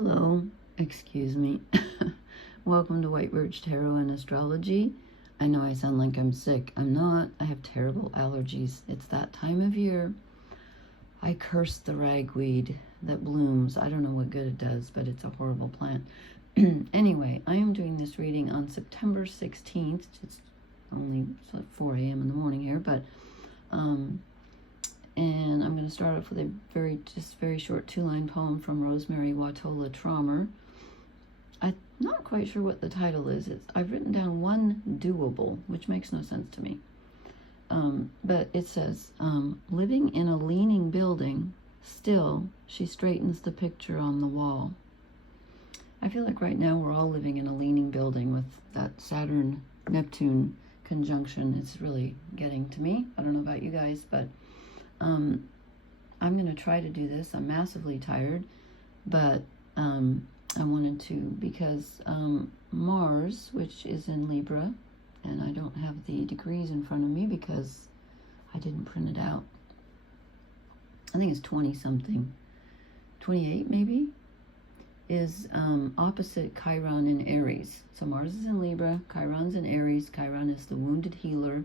Hello, excuse me. Welcome to White Birch Tarot and Astrology. I know I sound like I'm sick. I'm not. I have terrible allergies. It's that time of year. I curse the ragweed that blooms. I don't know what good it does, but it's a horrible plant. Anyway, I am doing this reading on September 16th. It's only 4 a.m. in the morning here, but and I'm going to start off with a very short 2-line poem from Rosemary Watola Traumer. I'm not quite sure what the title is. I've written down One Doable, which makes no sense to me. But it says, living in a leaning building, still she straightens the picture on the wall. I feel like right now we're all living in a leaning building with that Saturn-Neptune conjunction. It's really getting to me. I don't know about you guys, but I'm going to try to do this. I'm massively tired, but I wanted to because Mars, which is in Libra, and I don't have the degrees in front of me because I didn't print it out. I think it's 20-something, 28 maybe, is opposite Chiron in Aries. So Mars is in Libra, Chiron's in Aries. Chiron is the wounded healer,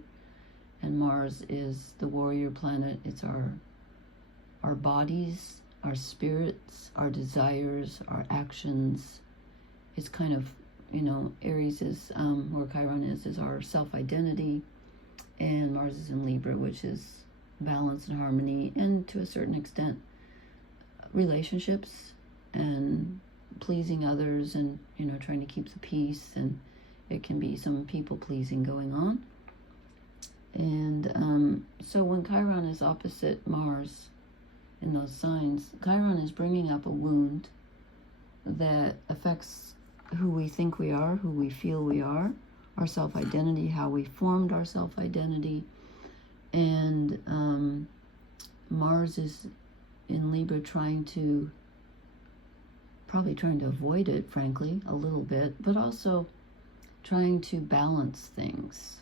and Mars is the warrior planet. It's our bodies, our spirits, our desires, our actions. It's kind of, Aries is, where Chiron is our self-identity, and Mars is in Libra, which is balance and harmony, and to a certain extent, relationships and pleasing others, and, trying to keep the peace, and it can be some people-pleasing going on. And so when Chiron is opposite Mars in those signs, Chiron is bringing up a wound that affects who we think we are, who we feel we are, our self-identity, how we formed our self-identity. And Mars is in Libra probably trying to avoid it, frankly, a little bit, but also trying to balance things.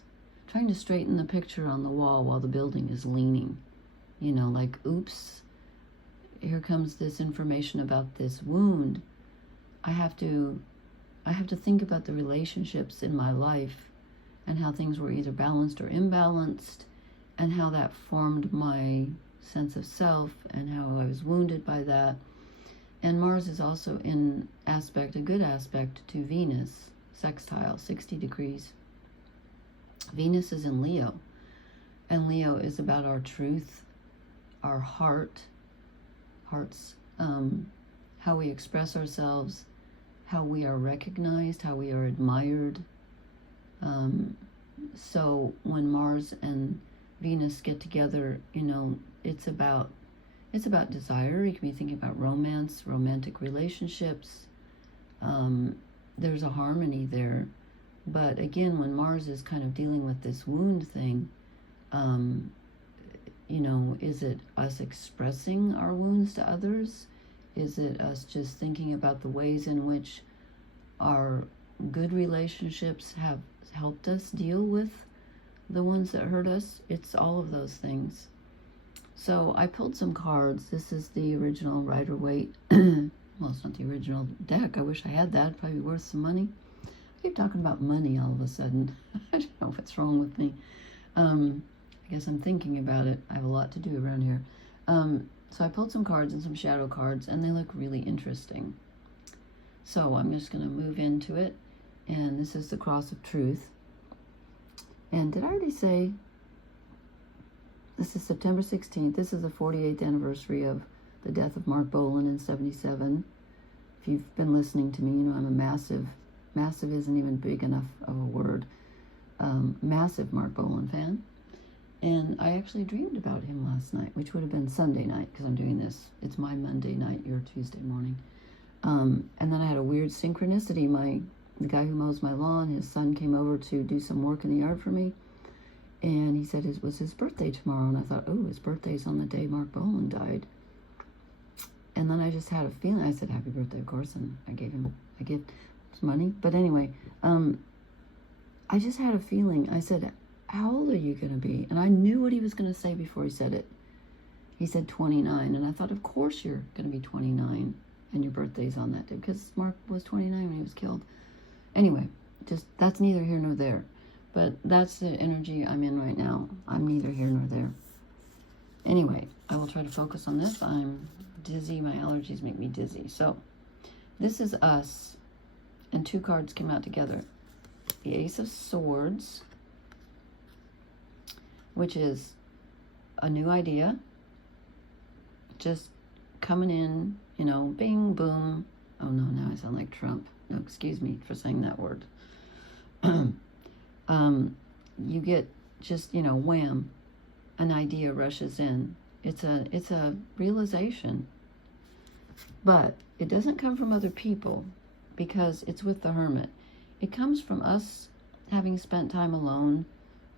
Trying to straighten the picture on the wall while the building is leaning. Like, oops, here comes this information about this wound. I have to think about the relationships in my life and how things were either balanced or imbalanced, and how that formed my sense of self and how I was wounded by that. And Mars is also in aspect, a good aspect, to Venus, sextile, 60 degrees. Venus is in Leo, and Leo is about our truth, our hearts, how we express ourselves, how we are recognized, how we are admired. So when Mars and Venus get together, it's about desire. You can be thinking about romance, romantic relationships. There's a harmony there. But again, when Mars is kind of dealing with this wound thing, is it us expressing our wounds to others? Is it us just thinking about the ways in which our good relationships have helped us deal with the ones that hurt us? It's all of those things. So I pulled some cards. This is the original Rider-Waite. Well, it's not the original deck. I wish I had that. Probably worth some money. I keep talking about money all of a sudden. I don't know what's wrong with me. I guess I'm thinking about it. I have a lot to do around here. So I pulled some cards and some shadow cards, and they look really interesting. So I'm just going to move into it. And this is the Cross of Truth. And did I already say this is September 16th? This is the 48th anniversary of the death of Mark Bolan in 1977. If you've been listening to me, I'm a massive isn't even big enough of a word, massive Mark Bolan fan. And I actually dreamed about him last night, which would have been Sunday night, because I'm doing this. It's my Monday night, your Tuesday morning. And then I had a weird synchronicity. The guy who mows my lawn, his son came over to do some work in the yard for me. And he said it was his birthday tomorrow. And I thought, oh, his birthday's on the day Mark Bolan died. And then I just had a feeling. I said, happy birthday, of course. And I gave him a gift, some money. But anyway, I just had a feeling. I said, how old are you going to be? And I knew what he was going to say before he said it. He said 29. And I thought, of course you're going to be 29. and your birthday's on that day, because Mark was 29 when he was killed. Anyway, just that's neither here nor there. But that's the energy I'm in right now. I'm neither here nor there. Anyway, I will try to focus on this. I'm dizzy. My allergies make me dizzy. So this is us, and 2 cards came out together. The Ace of Swords, which is a new idea, just coming in, you know, bing, boom. Oh no, now I sound like Trump. No, excuse me for saying that word. You get just, you know, wham, an idea rushes in. It's a realization, but it doesn't come from other people because it's with the Hermit. It comes from us having spent time alone,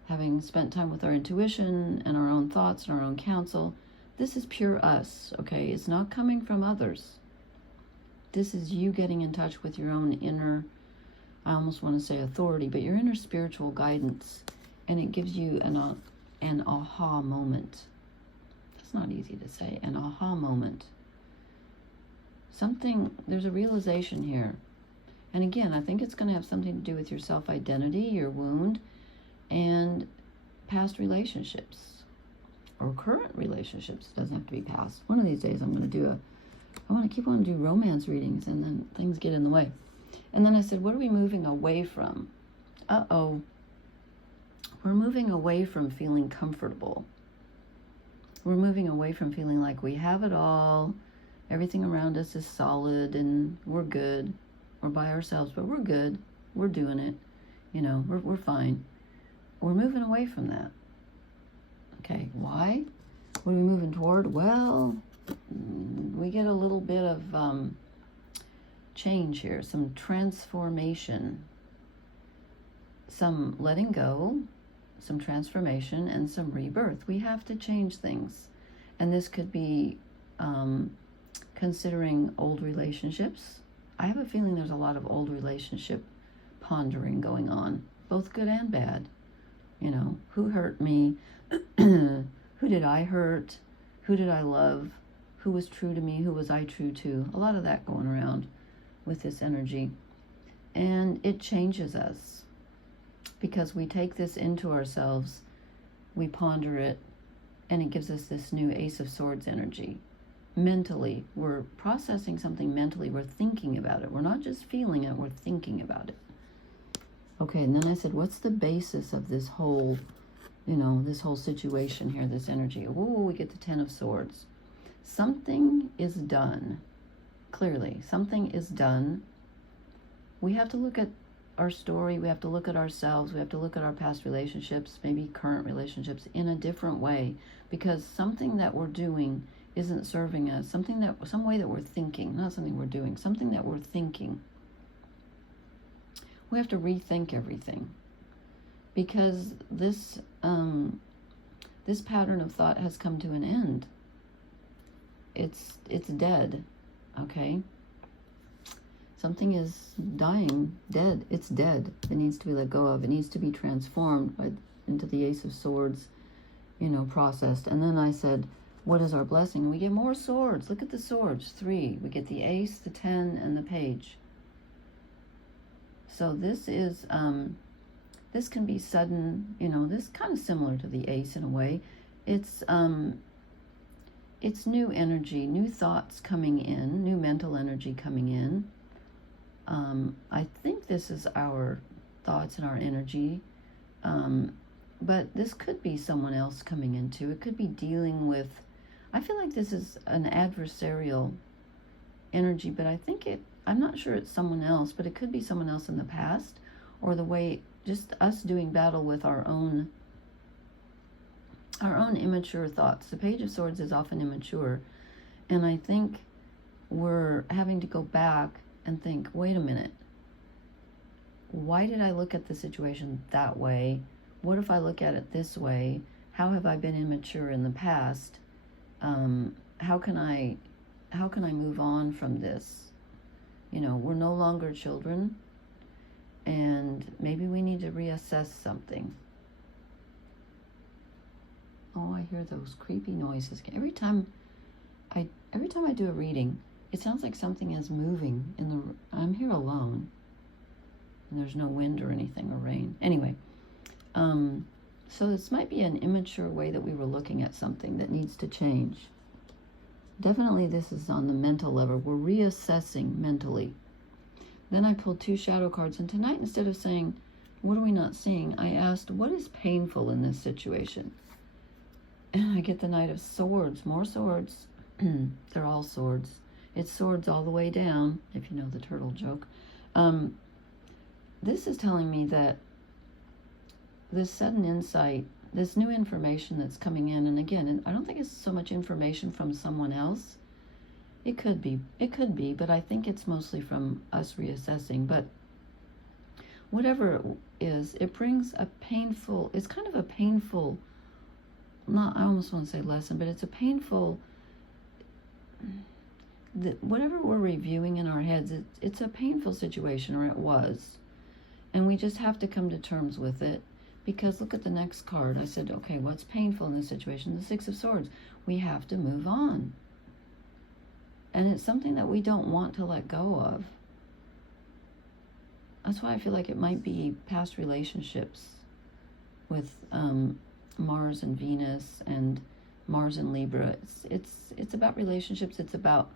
having spent time with our intuition and our own thoughts and our own counsel. This is pure us, okay? It's not coming from others. This is you getting in touch with your own inner, I almost want to say authority, but your inner spiritual guidance. And it gives you an aha moment. That's not easy to say, an aha moment. There's a realization here. And again, I think it's going to have something to do with your self-identity, your wound, and past relationships. Or current relationships. It doesn't have to be past. One of these days I want to keep on doing romance readings, and then things get in the way. And then I said, what are we moving away from? Uh-oh. We're moving away from feeling comfortable. We're moving away from feeling like we have it all. Everything around us is solid and we're good. We're by ourselves, but we're good. We're doing it. You know, we're fine. We're moving away from that. Okay, why? What are we moving toward? Well, we get a little bit of change here, some transformation, some letting go, some transformation, and some rebirth. We have to change things. And this could be considering old relationships. I have a feeling there's a lot of old relationship pondering going on, both good and bad. You know, who hurt me? Who did I hurt? Who did I love? Who was true to me? Who was I true to? A lot of that going around with this energy. And it changes us because we take this into ourselves, we ponder it, and it gives us this new Ace of Swords energy. Mentally, we're processing something mentally. We're thinking about it. We're not just feeling it, we're thinking about it. Okay, and then I said, what's the basis of this whole, you know, this whole situation here, this energy? Ooh, we get the 10 of Swords. Something is done. Clearly, something is done. We have to look at our story. We have to look at ourselves. We have to look at our past relationships, maybe current relationships, in a different way, because something that we're doing isn't serving us. Some way that we're thinking, not something we're doing, something that we're thinking. We have to rethink everything, because this pattern of thought has come to an end. It's dead. Okay? Something is dying, dead. It's dead. It needs to be let go of. It needs to be transformed into the Ace of Swords, you know, processed. And then I said, what is our blessing? We get more swords. Look at the swords. 3. We get the Ace, the 10, and the Page. So this is, this can be sudden, you know, this kind of similar to the Ace in a way. It's new energy, new thoughts coming in, new mental energy coming in. I think this is our thoughts and our energy, but this could be someone else coming into. It could be dealing with, I feel like this is an adversarial energy, but I'm not sure it's someone else, but it could be someone else in the past, or the way, just us doing battle with our own immature thoughts. The Page of Swords is often immature, and I think we're having to go back and think, wait a minute, why did I look at the situation that way? What if I look at it this way? How have I been immature in the past? How can I move on from this? You know, we're no longer children, and maybe we need to reassess something. Oh, I hear those creepy noises. Every time I do a reading, it sounds like something is moving in the, I'm here alone, and there's no wind or anything or rain. Anyway, so this might be an immature way that we were looking at something that needs to change. Definitely this is on the mental level. We're reassessing mentally. Then I pulled 2 shadow cards, and tonight, instead of saying, what are we not seeing, I asked, what is painful in this situation? And I get the Knight of Swords, more swords. They're all swords. It's swords all the way down, if you know the turtle joke. This is telling me that this sudden insight, this new information that's coming in, and again, I don't think it's so much information from someone else. It could be, but I think it's mostly from us reassessing. But whatever it is, it brings a painful, it's kind of a painful, not, I almost want to say lesson, but it's a painful, whatever we're reviewing in our heads, it's a painful situation, or it was. And we just have to come to terms with it. Because look at the next card. I said, okay, what's painful in this situation? The 6 of Swords. We have to move on. And it's something that we don't want to let go of. That's why I feel like it might be past relationships with Mars and Venus and Mars and Libra. It's about relationships. It's about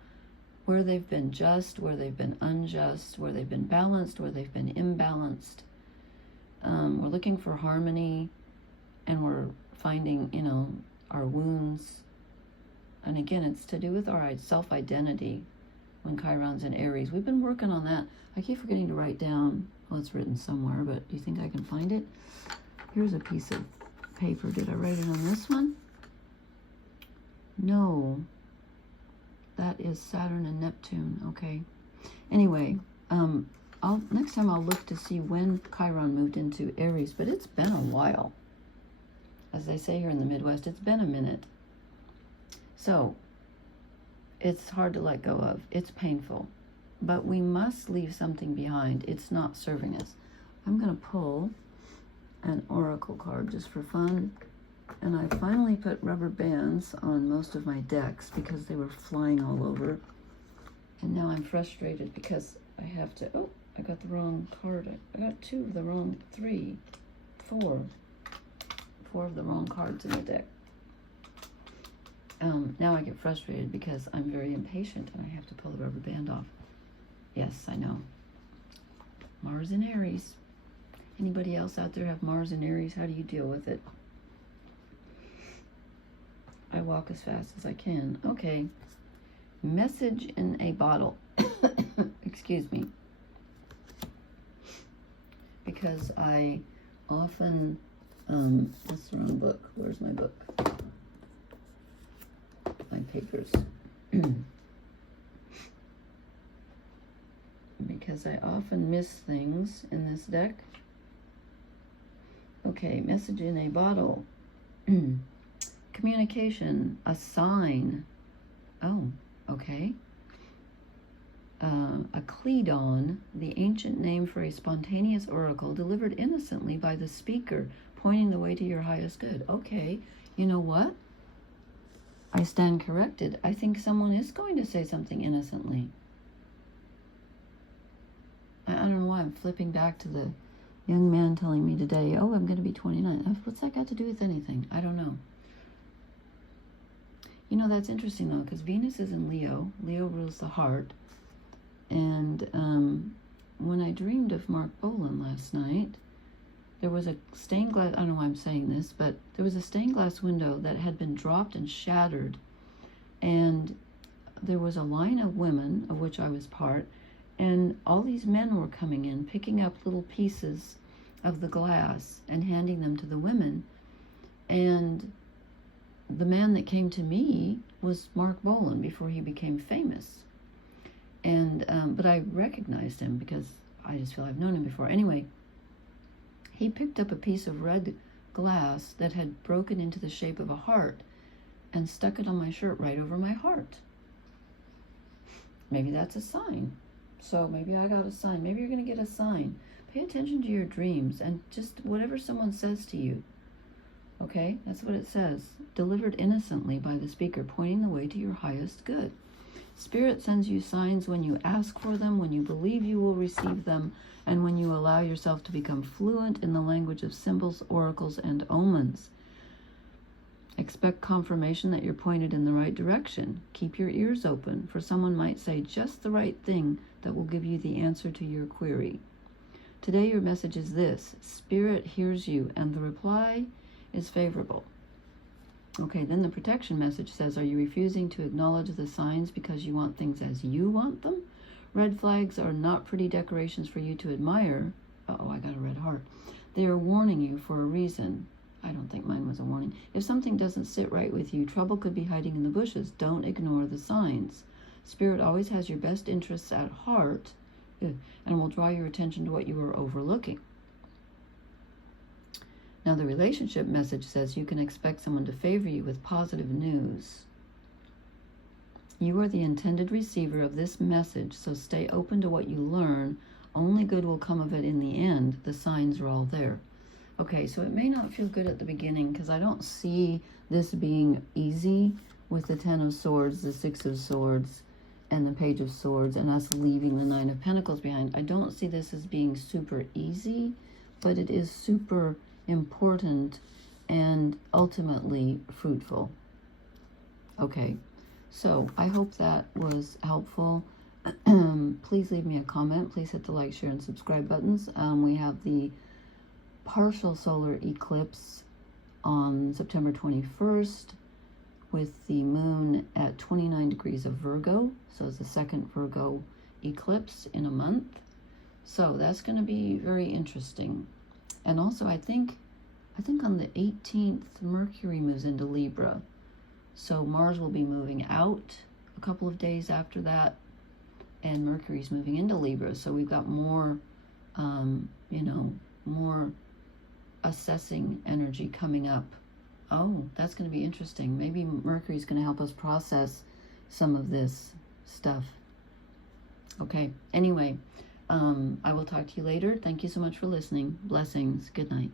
where they've been just, where they've been unjust, where they've been balanced, where they've been imbalanced. We're looking for harmony, and we're finding, our wounds. And again, it's to do with our self-identity when Chiron's in Aries. We've been working on that. I keep forgetting to write down, well, it's written somewhere, but do you think I can find it? Here's a piece of paper. Did I write it on this one? No. That is Saturn and Neptune. Okay. Anyway, next time I'll look to see when Chiron moved into Aries, but it's been a while. As they say here in the Midwest, it's been a minute. So, it's hard to let go of. It's painful. But we must leave something behind. It's not serving us. I'm going to pull an oracle card just for fun. And I finally put rubber bands on most of my decks because they were flying all over. And now I'm frustrated because I have to... Oh, I got the wrong card. I got 2 of the wrong, 3, 4. 4 of the wrong cards in the deck. Now I get frustrated because I'm very impatient and I have to pull the rubber band off. Yes, I know. Mars in Aries. Anybody else out there have Mars in Aries? How do you deal with it? I walk as fast as I can. Okay. Message in a bottle. Excuse me. Because I often, that's the wrong book. Where's my book? My papers. Because I often miss things in this deck. Okay, message in a bottle. Communication, a sign. Oh, okay. A Cledon, the ancient name for a spontaneous oracle delivered innocently by the speaker, pointing the way to your highest good. Okay, you know what? I stand corrected. I think someone is going to say something innocently. I don't know why I'm flipping back to the young man telling me today, oh, I'm going to be 29. What's that got to do with anything? I don't know. You know, that's interesting, though, because Venus is in Leo. Leo rules the heart. And when I dreamed of Mark Bolan last night, there was a stained glass, I don't know why I'm saying this, but there was a stained glass window that had been dropped and shattered. And there was a line of women, of which I was part, and all these men were coming in, picking up little pieces of the glass and handing them to the women. And the man that came to me was Mark Bolan before he became famous. And but I recognized him because I just feel I've known him before. Anyway, he picked up a piece of red glass that had broken into the shape of a heart and stuck it on my shirt right over my heart. Maybe that's a sign. So maybe I got a sign. Maybe you're going to get a sign. Pay attention to your dreams and just whatever someone says to you. Okay, that's what it says. Delivered innocently by the speaker, pointing the way to your highest good. Spirit sends you signs when you ask for them, when you believe you will receive them, and when you allow yourself to become fluent in the language of symbols, oracles, and omens. Expect confirmation that you're pointed in the right direction. Keep your ears open, for someone might say just the right thing that will give you the answer to your query. Today your message is this: Spirit hears you, and the reply is favorable. Okay, then the protection message says, are you refusing to acknowledge the signs because you want things as you want them? Red flags are not pretty decorations for you to admire. Uh-oh, I got a red heart. They are warning you for a reason. I don't think mine was a warning. If something doesn't sit right with you, trouble could be hiding in the bushes. Don't ignore the signs. Spirit always has your best interests at heart and will draw your attention to what you are overlooking. Now the relationship message says you can expect someone to favor you with positive news. You are the intended receiver of this message, so stay open to what you learn. Only good will come of it in the end. The signs are all there. Okay, so it may not feel good at the beginning because I don't see this being easy with the Ten of Swords, the Six of Swords, and the Page of Swords, and us leaving the Nine of Pentacles behind. I don't see this as being super easy, but it is super important and ultimately fruitful. Okay, so I hope that was helpful. Please leave me a comment. Please hit the like, share, and subscribe buttons. We have the partial solar eclipse on September 21st with the moon at 29 degrees of Virgo. So it's the second Virgo eclipse in a month. So that's going to be very interesting. And also I think on the 18th, Mercury moves into Libra. So Mars will be moving out a couple of days after that, and Mercury's moving into Libra. So we've got more, more assessing energy coming up. Oh, that's going to be interesting. Maybe Mercury's going to help us process some of this stuff. Okay, anyway, I will talk to you later. Thank you so much for listening. Blessings. Good night.